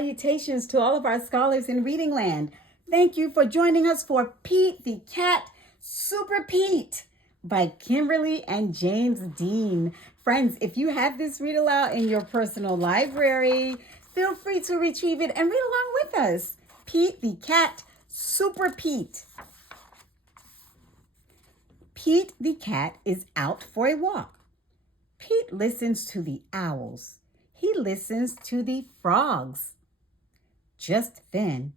salutations to all of our scholars in Reading Land. Thank you for joining us for Pete the Cat, Super Pete by Kimberly and James Dean. Friends, if you have this read aloud in your personal library, feel free to retrieve it and read along with us. Pete the Cat, Super Pete. Pete the cat is out for a walk. Pete listens to the owls. He listens to the frogs. Just then,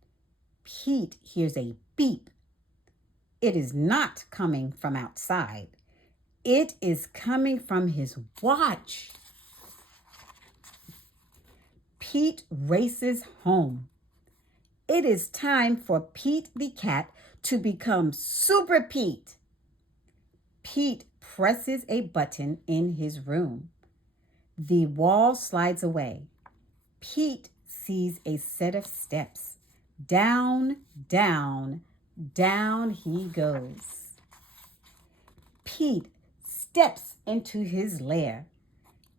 Pete hears a beep. It is not coming from outside. It is coming from his watch. Pete races home. It is time for Pete the cat to become Super Pete. Pete presses a button in his room. The wall slides away. Pete sees a set of steps. Down, down, down he goes. Pete steps into his lair.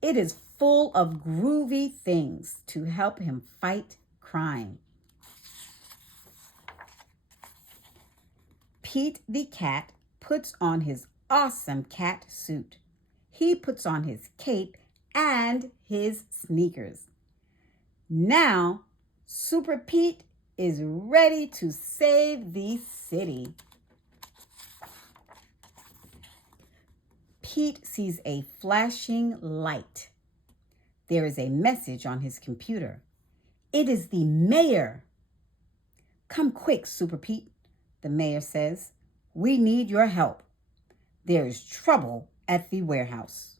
It is full of groovy things to help him fight crime. Pete the cat puts on his awesome cat suit. He puts on his cape and his sneakers. Now, Super Pete is ready to save the city. Pete sees a flashing light. There is a message on his computer. It is the mayor. "Come quick, Super Pete," the mayor says. "We need your help. There is trouble at the warehouse."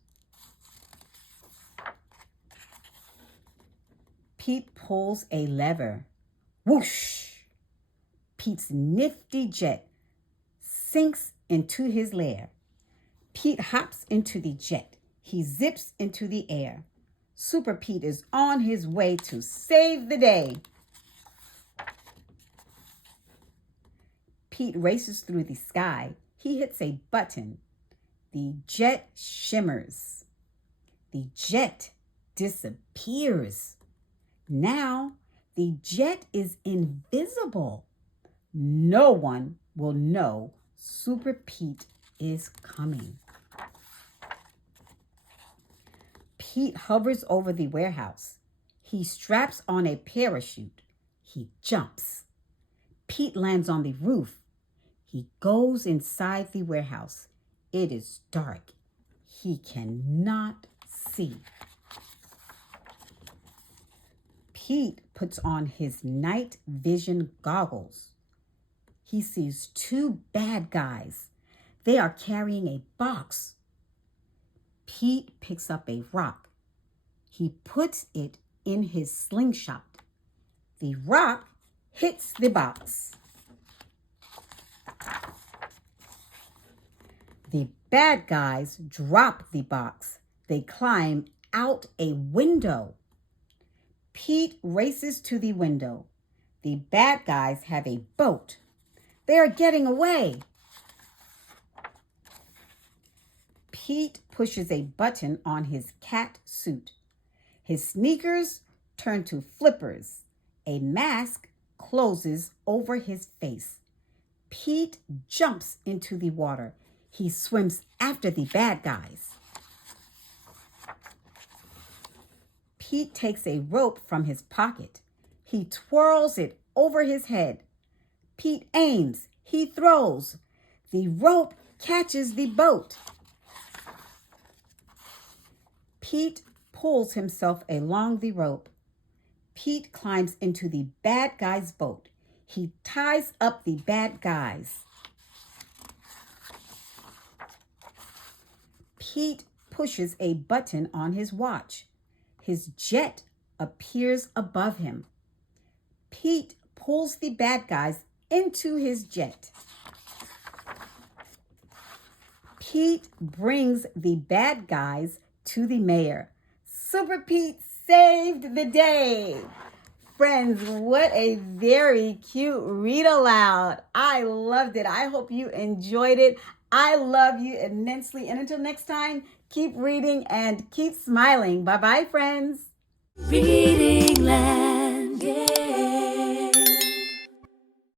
Pete pulls a lever. Whoosh! Pete's nifty jet sinks into his lair. Pete hops into the jet. He zips into the air. Super Pete is on his way to save the day. Pete races through the sky. He hits a button. The jet shimmers. The jet disappears. Now, the jet is invisible. No one will know Super Pete is coming. Pete hovers over the warehouse. He straps on a parachute. He jumps. Pete lands on the roof. He goes inside the warehouse. It is dark. He cannot see. Pete puts on his night vision goggles. He sees two bad guys. They are carrying a box. Pete picks up a rock. He puts it in his slingshot. The rock hits the box. The bad guys drop the box. They climb out a window. Pete races to the window. The bad guys have a boat. They are getting away. Pete pushes a button on his cat suit. His sneakers turn to flippers. A mask closes over his face. Pete jumps into the water. He swims after the bad guys. Pete takes a rope from his pocket. He twirls it over his head. Pete aims. He throws. The rope catches the boat. Pete pulls himself along the rope. Pete climbs into the bad guy's boat. He ties up the bad guys. Pete pushes a button on his watch. His jet appears above him. Pete pulls the bad guys into his jet. Pete brings the bad guys to the mayor. Super Pete saved the day. Friends, what a very cute read aloud. I loved it. I hope you enjoyed it. I love you immensely. And until next time, keep reading and keep smiling. Bye-bye, friends. Reading Land.